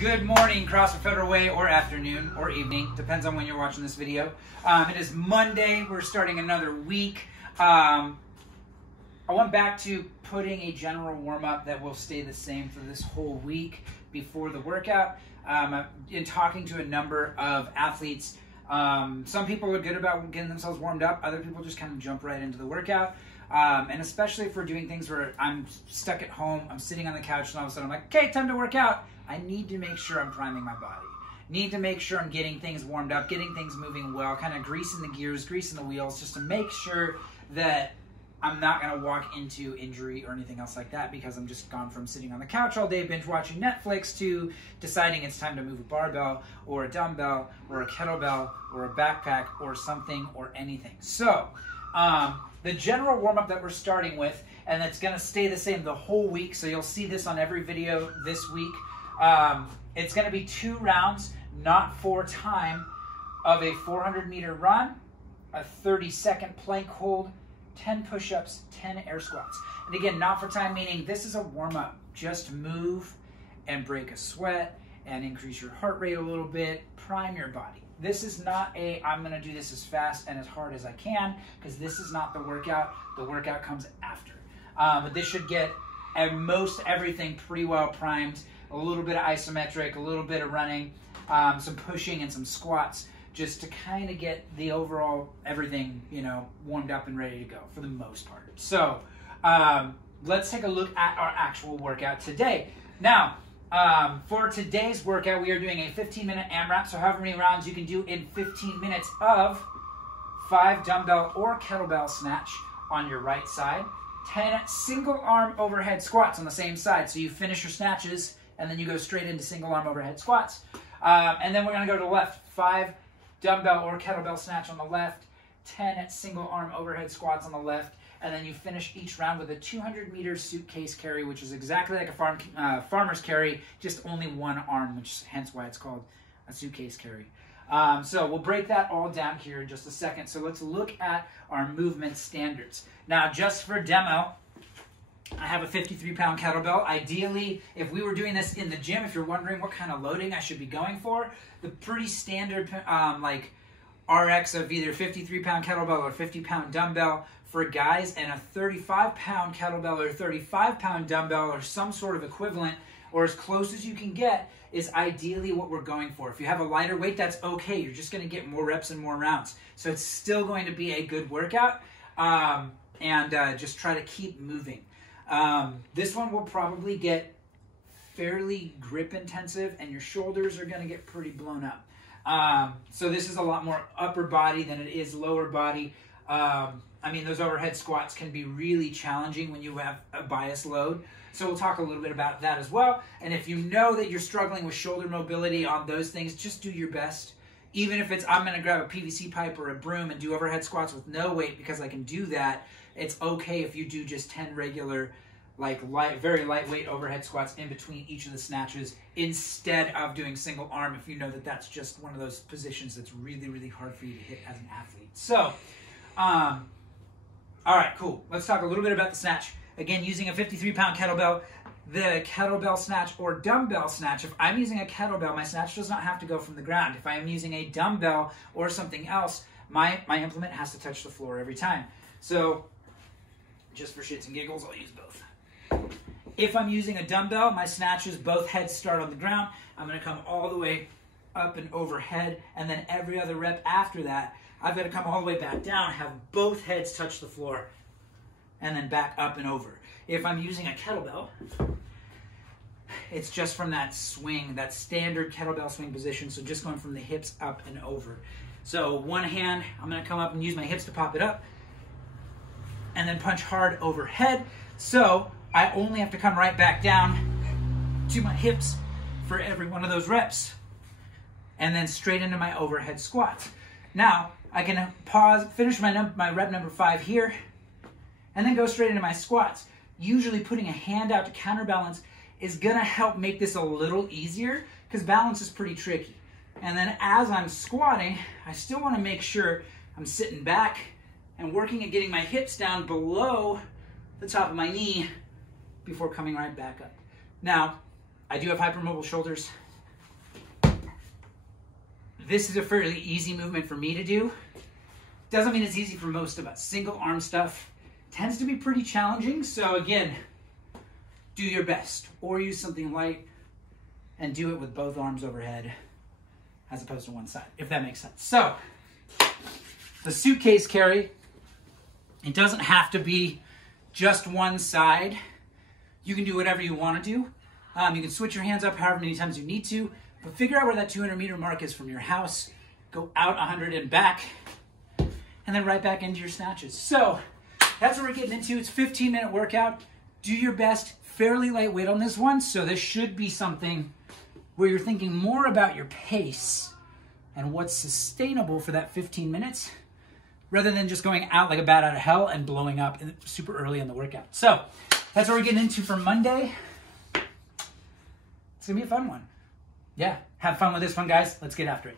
Good morning, CrossFit Federal Way, or afternoon, or evening, depends on when you're watching this video. It is Monday, we're starting another week. I went back to putting a general warm-up that will stay the same for this whole week before the workout. In talking to a number of athletes, some people are good about getting themselves warmed up, other people just kind of jump right into the workout. And especially if we're doing things where I'm stuck at home, I'm sitting on the couch, and all of a sudden I'm like, okay, time to work out. I need to make sure I'm priming my body. Need to make sure I'm getting things warmed up, getting things moving well, kind of greasing the gears, greasing the wheels, just to make sure that I'm not going to walk into injury or anything else like that, because I'm just gone from sitting on the couch all day binge watching Netflix to deciding it's time to move a barbell or a dumbbell or a kettlebell or a backpack or something or anything. So the general warm-up that we're starting with, and it's going to stay the same the whole week, so you'll see this on every video this week. It's going to be 2 rounds, not for time, of a 400-meter run, a 30-second plank hold, 10 push-ups, 10 air squats. And again, not for time, meaning this is a warm-up. Just move and break a sweat and increase your heart rate a little bit, prime your body. This is not a, I'm going to do this as fast and as hard as I can, because this is not the workout. The workout comes after. But this should get most everything pretty well primed. A little bit of isometric, a little bit of running, some pushing and some squats, just to kind of get the overall everything, warmed up and ready to go for the most part. So let's take a look at our actual workout today. Now, for today's workout, we are doing a 15-minute AMRAP, so however many rounds you can do in 15 minutes of 5 dumbbell or kettlebell snatch on your right side, 10 single arm overhead squats on the same side. So you finish your snatches, and then you go straight into single arm overhead squats. And then we're going to go to the left. 5 dumbbell or kettlebell snatch on the left, 10 single arm overhead squats on the left, and then you finish each round with a 200-meter suitcase carry, which is exactly like a farmer's carry, just only one arm, which hence why it's called a suitcase carry. So we'll break that all down here in just a second. So let's look at our movement standards. Now, just for demo, I have a 53-pound kettlebell. Ideally, if we were doing this in the gym, if you're wondering what kind of loading I should be going for, the pretty standard like RX of either 53-pound kettlebell or 50-pound dumbbell for guys, and a 35-pound kettlebell or 35-pound dumbbell or some sort of equivalent, or as close as you can get, is ideally what we're going for. If you have a lighter weight, that's okay. You're just going to get more reps and more rounds. So it's still going to be a good workout, and just try to keep moving. This one will probably get fairly grip intensive, and your shoulders are going to get pretty blown up. So this is a lot more upper body than it is lower body. I mean, those overhead squats can be really challenging when you have a bias load. So we'll talk a little bit about that as well. And if you know that you're struggling with shoulder mobility on those things, just do your best. Even if it's, I'm going to grab a PVC pipe or a broom and do overhead squats with no weight because I can do that, it's okay if you do just 10 regular, very lightweight overhead squats in between each of the snatches instead of doing single arm, if you know that that's just one of those positions that's really, really hard for you to hit as an athlete. So, all right, cool. Let's talk a little bit about the snatch. Again, using a 53-pound kettlebell, the kettlebell snatch or dumbbell snatch, if I'm using a kettlebell, my snatch does not have to go from the ground. If I am using a dumbbell or something else, my implement has to touch the floor every time. So, just for shits and giggles, I'll use both. If I'm using a dumbbell, my snatches, both heads start on the ground. I'm going to come all the way up and overhead, and then every other rep after that, I've got to come all the way back down, have both heads touch the floor, and then back up and over. If I'm using a kettlebell, it's just from that swing, that standard kettlebell swing position, so just going from the hips up and over. So one hand, I'm going to come up and use my hips to pop it up, and then punch hard overhead. So I only have to come right back down to my hips for every one of those reps, and then straight into my overhead squats. Now, I can pause, finish my rep number 5 here, and then go straight into my squats. Usually putting a hand out to counterbalance is gonna help make this a little easier, because balance is pretty tricky. And then as I'm squatting, I still wanna make sure I'm sitting back and working at getting my hips down below the top of my knee before coming right back up. Now, I do have hypermobile shoulders. this is a fairly easy movement for me to do. Doesn't mean it's easy for most of us. Single arm stuff tends to be pretty challenging. So again, do your best or use something light and do it with both arms overhead as opposed to one side, if that makes sense. So the suitcase carry, it doesn't have to be just one side. You can do whatever you want to do. You can switch your hands up however many times you need to, but figure out where that 200-meter mark is from your house. Go out 100 and back, and then right back into your snatches. So that's what we're getting into. It's a 15-minute workout. Do your best. Fairly lightweight on this one, so this should be something where you're thinking more about your pace and what's sustainable for that 15 minutes rather than just going out like a bat out of hell and blowing up super early in the workout. So that's what we're getting into for Monday. It's gonna be a fun one. Yeah, have fun with this one, guys. Let's get after it.